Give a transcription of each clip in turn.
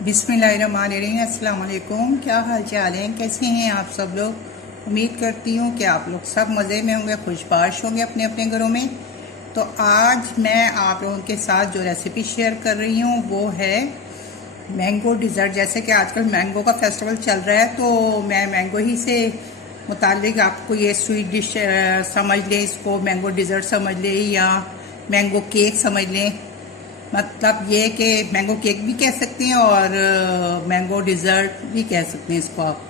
बिस्मिल्लाहिर्रहमानिर्रहीम। अस्सलाम वालेकुम। क्या हाल चाल है, कैसे हैं आप सब लोग। उम्मीद करती हूँ कि आप लोग सब मज़े में होंगे, खुशबाश होंगे अपने अपने घरों में। तो आज मैं आप लोगों के साथ जो रेसिपी शेयर कर रही हूँ वो है मैंगो डिज़र्ट। जैसे कि आजकल मैंगो का फेस्टिवल चल रहा है, तो मैं मैंगो ही से मुतालिक आपको ये स्वीट डिश समझ लें, इसको मैंगो डिज़र्ट समझ लें या मैंगो केक समझ लें। मतलब ये कि मैंगो केक भी कह सकते हैं और मैंगो डिज़र्ट भी कह सकते हैं इसको आप।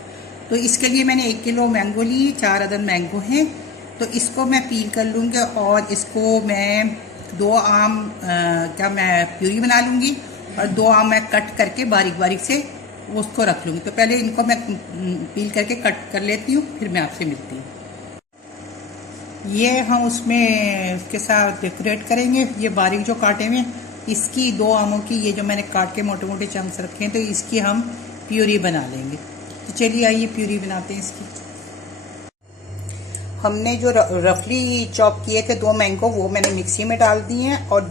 तो इसके लिए मैंने 1 किलो मैंगो ली, 4 अदद मैंगो हैं। तो इसको मैं पील कर लूँगी और इसको मैं 2 आम मैं प्यूरी बना लूँगी और 2 आम मैं कट करके बारीक बारीक से उसको रख लूँगी। तो पहले इनको मैं पील करके कट कर लेती हूँ, फिर मैं आपसे मिलती हूँ। ये हम उसमें उसके साथ डेकोरेट करेंगे। ये बारीक जो काटे हुए इसकी 2 आमों की, ये जो मैंने काट के मोटे मोटे चंक्स रखे हैं, तो इसकी हम प्यूरी बना लेंगे। तो चलिए आइए प्यूरी बनाते हैं इसकी। हमने जो रफली चॉप किए थे 2 मैंगो, वो मैंने मिक्सी में डाल दिए हैं। और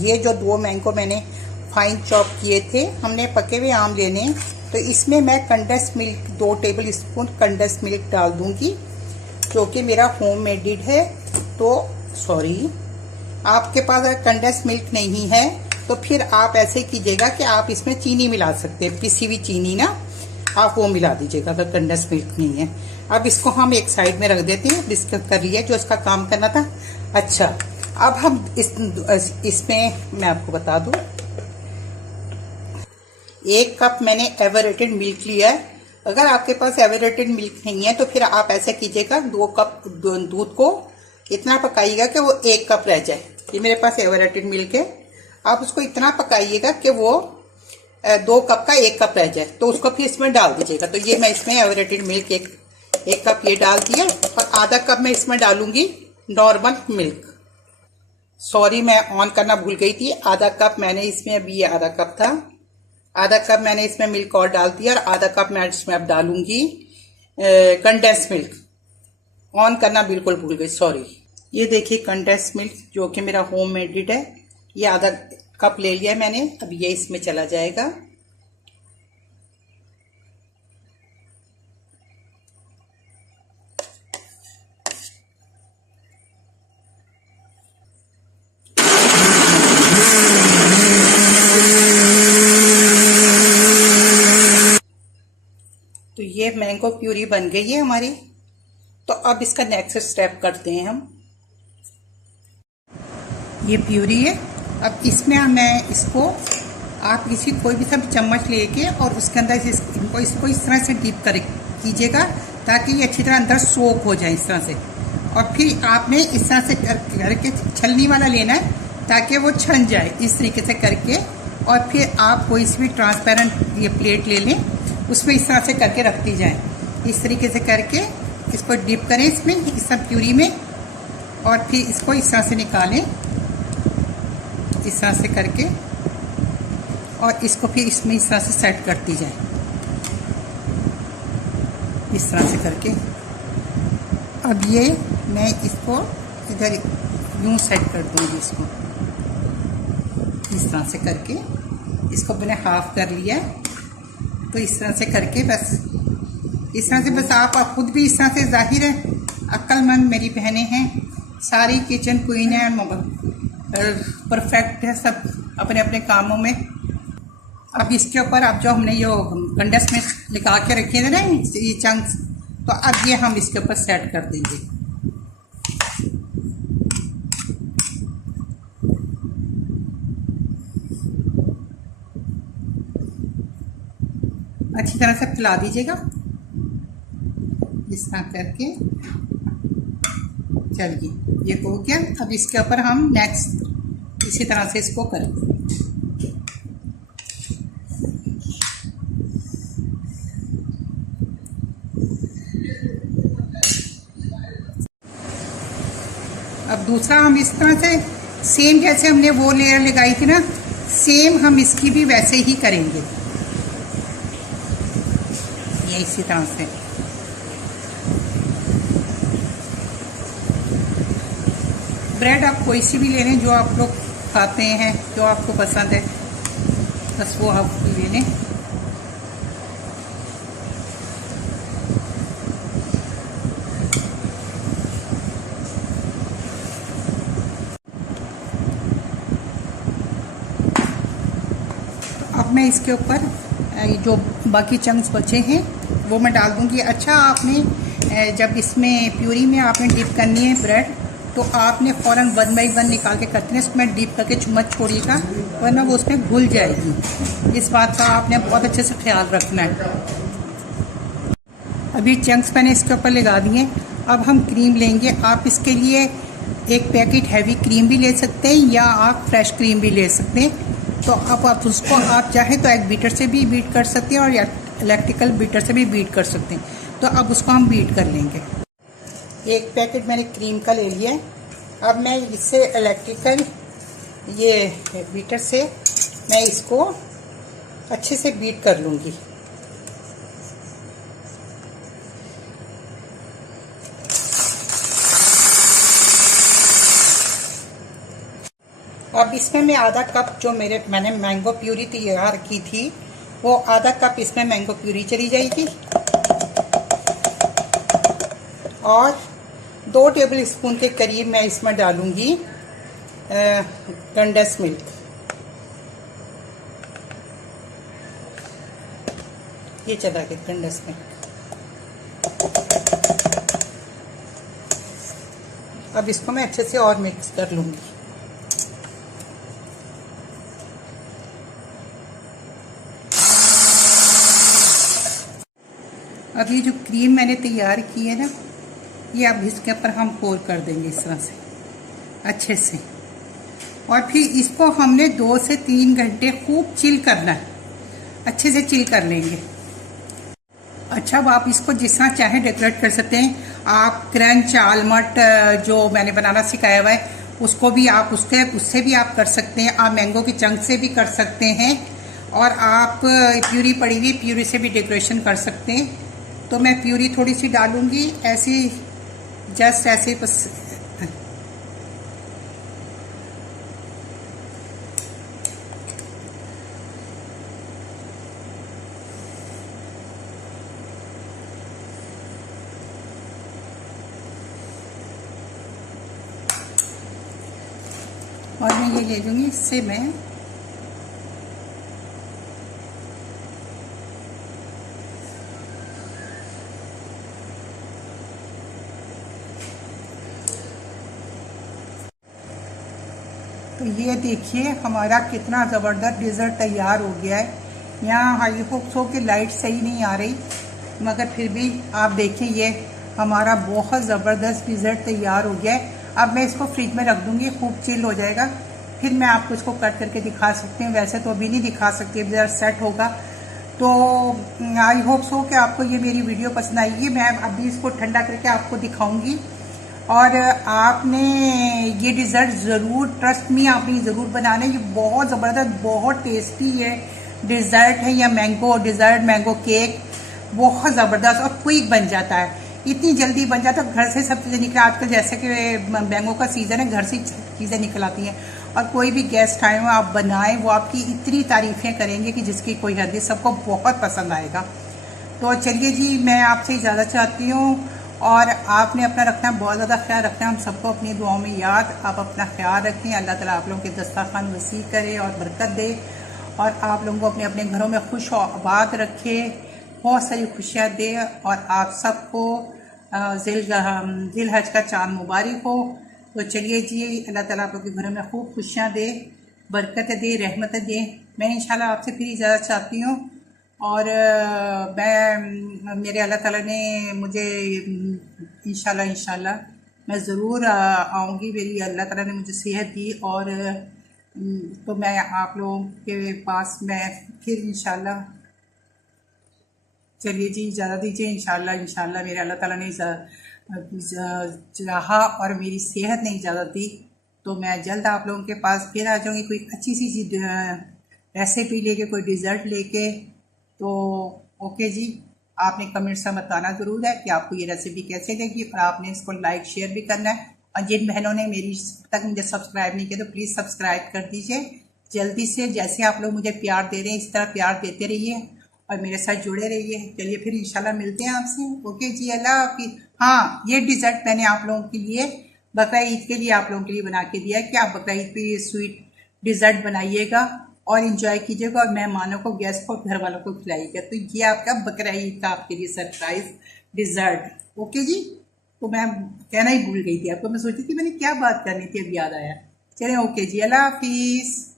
ये जो 2 मैंगो मैंने फाइन चॉप किए थे, हमने पके हुए आम लेने हैं। तो इसमें मैं condense milk 2 table spoon condense milk डाल दूंगी, जो कि मेरा होम मेड है। तो सॉरी, आपके पास अगर कंडेंस मिल्क नहीं है तो फिर आप ऐसे कीजिएगा कि आप इसमें चीनी मिला सकते हैं, पिसी हुई चीनी ना, आप वो मिला दीजिएगा अगर कंडेंस मिल्क नहीं है। अब इसको हम एक साइड में रख देते हैं, डिस्कस कर लिया जो इसका काम करना था। अच्छा, अब हम इसमें मैं आपको बता दूं, 1 कप मैंने एवरेटेड मिल्क लिया है। अगर आपके पास एवरेटेड मिल्क नहीं है तो फिर आप ऐसे कीजिएगा, 2 कप दूध को इतना पकाइएगा कि वो 1 कप रह जाए। ये मेरे पास एवरेटेड मिल्क है। आप उसको इतना पकाइएगा कि वो 2 कप का 1 कप रह जाए, तो उसको फिर इसमें डाल दीजिएगा। तो ये मैं इसमें एवरेटेड मिल्क एक कप ये डाल दिया और आधा कप मैं इसमें डालूंगी नॉर्मल मिल्क। सॉरी, मैं ऑन करना भूल गई थी। आधा कप मैंने इसमें, अभी ये आधा कप था, आधा कप मैंने इसमें मिल्क और डाल दिया और आधा कप मैं इसमें अब डालूंगी कंडेंस मिल्क। ऑन करना बिल्कुल भूल गई, सॉरी। ये देखिए कंडेंस मिल्क जो कि मेरा होम मेड है, ये आधा कप ले लिया है मैंने। अब ये इसमें चला जाएगा। तो ये मैंगो प्यूरी बन गई है हमारी। तो अब इसका नेक्स्ट स्टेप करते हैं हम। ये प्यूरी है। अब इसमें मैं इसको, आप किसी कोई भी सब चम्मच लेके और उसके अंदर इसको इस तरह से डीप कर कीजिएगा ताकि ये अच्छी तरह अंदर सोक हो जाए इस तरह से। और फिर आपने इस तरह से करके छलनी वाला लेना है ताकि वो छन जाए, इस तरीके से करके। और फिर आप कोई सी भी ट्रांसपेरेंट ये प्लेट ले लें, उसमें इस तरह से करके रखती जाए। इस तरीके से करके इसको डिप करें इसमें, इस सब प्यूरी में, और फिर इसको इस तरह से निकालें, इस तरह से करके, और इसको फिर इसमें इस तरह से सेट करती जाए, इस तरह से करके। अब ये मैं इसको इधर यूं सेट कर दूंगी, इसको इस तरह से करके। इसको मैंने हाफ कर लिया है। तो इस तरह से करके बस इस तरह से, बस आप खुद भी इस तरह से, जाहिर है अक्लमंद मेरी बहनें हैं, सारी किचन क्वीन है, परफेक्ट है सब अपने अपने कामों में। अब इसके ऊपर अब जो हमने ये कंडेंस में निकाल के रखे थे ना ये चंक्स, तो अब ये हम इसके ऊपर सेट कर देंगे। अच्छी तरह से फैला दीजिएगा इस तरह करके। चलिए ये हो गया। अब इसके ऊपर हम नेक्स्ट इसी तरह से इसको करेंगे। अब दूसरा हम इस तरह से सेम, जैसे हमने वो लेयर लगाई थी ना, सेम हम इसकी भी वैसे ही करेंगे, ये इसी तरह से। ब्रेड आप कोई सी भी ले लें जो आप लोग खाते हैं, जो आपको पसंद है, बस वो आप ले लें। इसके ऊपर जो बाकी चंक्स बचे हैं वो मैं डाल दूँगी। अच्छा, आपने जब इसमें प्यूरी में आपने डिप करनी है ब्रेड, तो आपने फ़ौरन 1 बाई 1 निकाल के करते हैं, उसमें डिप करके मत छोड़िएगा, वरना वो उसमें घुल जाएगी। इस बात का आपने बहुत अच्छे से ख्याल रखना है। अभी चंक्स मैंने इसके ऊपर लगा दिए। अब हम क्रीम लेंगे। आप इसके लिए एक पैकेट हैवी क्रीम भी ले सकते हैं या आप फ्रेश क्रीम भी ले सकते हैं। तो अब आप उसको आप चाहे तो एक बीटर से भी बीट कर सकते हैं और या इलेक्ट्रिकल बीटर से भी बीट कर सकते हैं। तो अब उसको हम बीट कर लेंगे। एक पैकेट मैंने क्रीम का ले लिया है। अब मैं इससे इलेक्ट्रिकल ये बीटर से मैं इसको अच्छे से बीट कर लूँगी। अब इसमें मैं आधा कप जो मैंने मैंगो प्यूरी तैयार की थी, वो आधा कप इसमें मैंगो प्यूरी चली जाएगी और 2 टेबल स्पून के करीब मैं इसमें डालूंगी कंडेंस मिल्क। ये चला गया कंडेंस मिल्क। अब इसको मैं अच्छे से और मिक्स कर लूंगी। अब ये जो क्रीम मैंने तैयार की है ना, ये अब इसके ऊपर हम पोर कर देंगे इस तरह से अच्छे से। और फिर इसको हमने 2 से 3 घंटे खूब चिल करना है, अच्छे से चिल कर लेंगे। अच्छा, अब आप इसको जिस तरह चाहे डेकोरेट कर सकते हैं। आप क्रंच आलमंड जो मैंने बनाना सिखाया हुआ है उसको भी आप उससे भी आप कर सकते हैं। आप मैंगो की चंक से भी कर सकते हैं और आप प्यूरी पड़ी हुई प्यूरी से भी डेकोरेशन कर सकते हैं। तो मैं प्यूरी थोड़ी सी डालूंगी ऐसी, जस्ट ऐसे बस। और मैं ये ले लूँगी, इससे मैं तो ये देखिए हमारा कितना ज़बरदस्त डिज़र्ट तैयार हो गया है। यहाँ आई होप सो कि लाइट सही नहीं आ रही, मगर फिर भी आप देखिए ये हमारा बहुत ज़बरदस्त डिज़र्ट तैयार हो गया है। अब मैं इसको फ्रिज में रख दूँगी, खूब चिल हो जाएगा, फिर मैं आपको इसको कट करके दिखा सकती हूँ। वैसे तो अभी नहीं दिखा सकती, अभी ज़रा सेट होगा। तो आई होप सो कि आपको ये मेरी वीडियो पसंद आएगी। मैं अभी इसको ठंडा करके आपको दिखाऊँगी और आपने ये डिज़र्ट ज़रूर, ट्रस्ट मी, आपने ज़रूर बनाना है। ये बहुत ज़बरदस्त, बहुत टेस्टी है डिज़र्ट है। या मैंगो डिज़र्ट, मैंगो केक बहुत ज़बरदस्त और क्विक बन जाता है, इतनी जल्दी बन जाता है। घर से सब चीज़ें निकल आजकल, जैसे कि मैंगो का सीज़न है, घर से चीज़ें निकल आती हैं। और कोई भी गेस्ट आए हो आप बनाएं, वो आपकी इतनी तारीफ़ें करेंगे कि जिसकी कोई हद नहीं, सबको बहुत पसंद आएगा। तो चलिए जी, मैं आपसे इजाज़त चाहती हूँ और आपने अपना रखना, बहुत ज़्यादा ख्याल रखना। हम सबको अपनी दुआओं में याद। आप अपना ख्याल रखें। अल्लाह ताला आप लोगों के दस्तरखान वसी करे और बरकत दे और आप लोगों को अपने अपने घरों में खुश और आबाद रखे, बहुत सारी खुशियाँ दे। और आप सबको जिल हज का चाँद मुबारक हो। तो चलिए जी, अल्लाह ताला आप लोगों के घरों में खूब खुशियाँ दे, बरकत दे, रहमत दे। मैं इंशाल्लाह आपसे फिर इजाज़त चाहती हूँ और मैं मेरे अल्लाह ताला ने मुझे इंशाल्लाह मैं ज़रूर आऊँगी। मेरी अल्लाह ताला ने मुझे सेहत दी और तो मैं आप लोगों के पास मैं फिर इंशाल्लाह। चलिए जी, इजाज़त दीजिए। इंशाल्लाह मेरे अल्लाह ताला ने चाहा और मेरी सेहत ने इजाज़त दी तो मैं जल्द आप लोगों के पास फिर आ जाऊँगी, कोई अच्छी सी रेसिपी लेके, कोई डिज़र्ट लेके। तो ओके जी, आपने कमेंट्स में बताना ज़रूर है कि आपको ये रेसिपी कैसे लगी और आपने इसको लाइक शेयर भी करना है। और जिन बहनों ने मेरी तक मुझे सब्सक्राइब नहीं किया तो प्लीज़ सब्सक्राइब कर दीजिए जल्दी से। जैसे आप लोग मुझे प्यार दे रहे हैं, इस तरह प्यार देते रहिए और मेरे साथ जुड़े रहिए। चलिए फिर इंशाल्लाह मिलते हैं आपसे। ओके जी, अल्लाह हाफिज़। हाँ, ये डिज़र्ट मैंने आप लोगों के लिए बकरा ईद के लिए आप लोगों के लिए बना के दिया है कि आप बकरा ईद पे ये स्वीट डिज़र्ट बनाइएगा और इंजॉय कीजिएगा और मेहमानों को, गेस्ट को, घर वालों को खिलाइएगा। तो ये आपका बकरा ईद का आपके लिए सरप्राइज डिजर्ट। ओके जी। तो मैं कहना ही भूल गई थी आपको, मैं सोची थी मैंने क्या बात करनी थी, अब याद आया। चलें, ओके जी, अल्लाह हाफिज़।